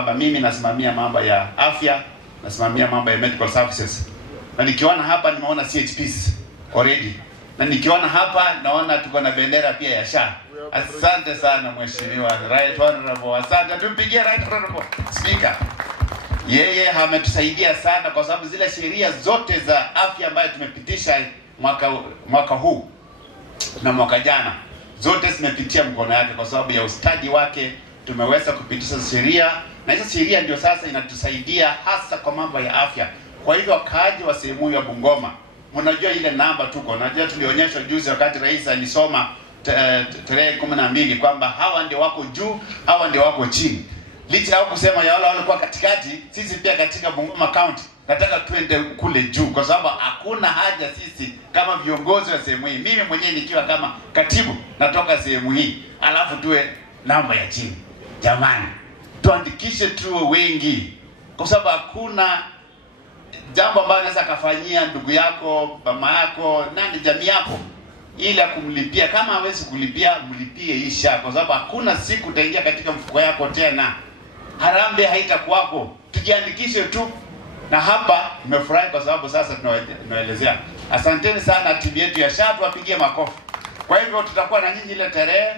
Baba, mimi nasimamia mambo ya afya, nasimamia mambo ya medical services. Na nikiona hapa nimeona CHPs already. Na nikiona hapa naona tuko na bendera pia ya SHA. Asante sana mheshimiwa Right Honorable. Asante, tumpigie Right Honorable Speaker. Yeye ametusaidia sana kwa sababu zile sheria zote za afya ambayo tumepitisha mwaka huu na mwaka jana zote zimepitia mkono yake. Kwa sababu ya ustadi wake tumeweza kupitisha sheria, na hizo sheria ndio sasa inatusaidia hasa kwa mambo ya afya. Kwa hivyo wakaaji wa sehemu ya Bungoma, mnajua ile namba tuko, najua tulionyeshwa juzi wakati rais alisoma tarehe 12 kwamba hawa ndio wako juu, hawa ndio wako chini. Licha ya kusema ya wale walikuwa katikati, sisi pia katika Bungoma County nataka tuende kule juu, kwa sababu hakuna haja sisi kama viongozi wa sehemu hii, mimi mwenyewe nikiwa kama katibu natoka sehemu hii, alafu tuwe namba ya chini. Jamani, tuandikishe tuwe wengi, kwa sababu hakuna jambo ambalo anaweza kafanyia ndugu yako, mama yako, nani jamii yako ili kumlipia. Kama hawezi kulipia, mlipie isha, kwa sababu hakuna siku utaingia katika mfuko yako tena. Harambe haitakuwako. Tujiandikishe tu. Na hapa nimefurahi kwa sababu sasa tunaelezea. Asanteni sana timu yetu ya SHA, tuwapigie makofi. Kwa hivyo tutakuwa na nyinyi ile tarehe